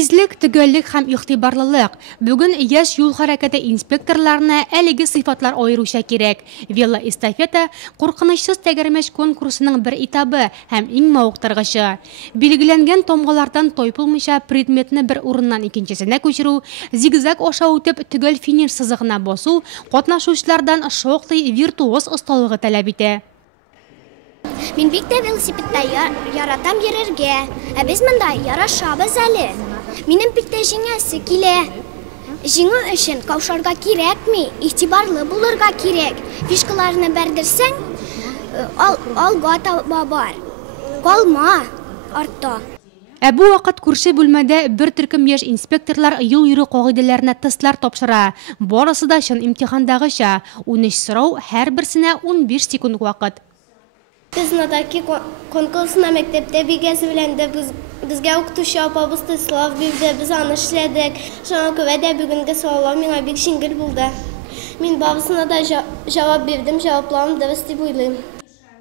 Тизлек, төгәллек һәм игътибарлылык. Бүген яшь юл хәрәкәте инспекторларына әлеге сыйфатлар аеруча кирәк. Велоэстафета куркынычсыз тәгәрмәч конкурсының бер этабы һәм иң мавыктыргычы. Билгеләнгән тамгалардан тойпылмыйча предметны бер урыннан икенчесенә күчерү, зигзаг аша үтеп төгәл финиш сызыгына басу катнашучылардан шактый виртуоз осталыгы таләп итә. Мин бик тә велосипедта яратам йөрергә, ә без монда ярашабыз әле. Минем бик тә җиңәсе килә. Җиңү өчен каушарга кирәкми, игътибарлы булырга кирәк. Фишкаларны бәрдерсәң, алга таба бар. Калма артта. Ә бу вакыт күрше бүлмәдә бер төркем яшь инспекторлар юл йөрү кагыйдәләренә тестлар тапшыра. Барысы да чын имтихандагыча. 13 сорау, һәрберсенә 15 секунд вакыт. Biz nadaki konkursuna mektepte bir gezilende bizge okutuşu apabız teslav bildi, biz anışladık. Şuna kuvvede bugünkü sorular bana bir şingir buldu. Min babasına da cevap verdim, cevaplarım devesti buyluyum.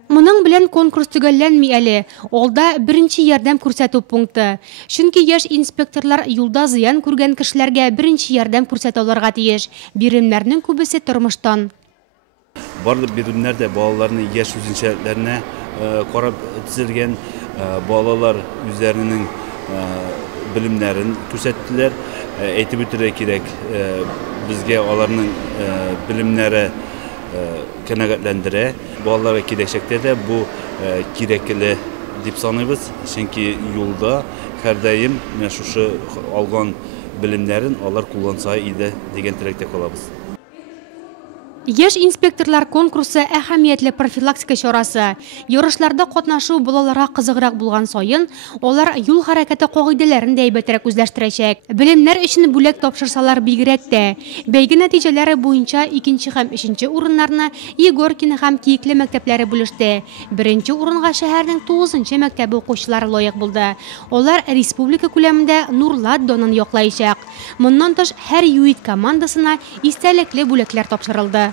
Моның белән конкурс төгәлләнми әле. Алда беренче ярдәм күрсәтү пункты. Чөнки яшь инспекторлар юлда зыян күргән кешеләргә беренче ярдәм күрсәтә алырга тиеш. Биремнәрнең күбесе тормыштан. Барлык биремнәрдә балаларны яшь үзенчәлекләренә карап төзелгән, балалар үзләренең белемнәрен күрсәттеләр. Әйтеп үтәргә кирәк, безгә аларның белемнәре канәгатьләндерә. Балаларга киләчәктә дә бу кирәкле дип саныйбыз. Чөнки юлда һәрдаим шушы алган белемнәрен алар кулланса иде дигән теләктә калабыз. Яшь инспекторлар конкурсы әһәмиятле профилактика чарасы. Ярышларда катнашу балаларга кызыграк булган саен, алар юл хәрәкәте кагыйдәләрен дә әйбәтрәк үзләштерәчәк. Белемнәр өчен бүләк тапшырсалар бигрәк тә. Бәйге нәтиҗәләре буенча 2 һәм 3 урыннарны Егоркин һәм Киекле мәктәпләре бүлеште. 1 урынга шәһәрнең 9 мәктәбе укучылары лаек булды. Алар республика күләмендә Нурлат донын яклаячак. Моннан тыш һәр юит командасына истәлекле бүләкләр тапшырылды.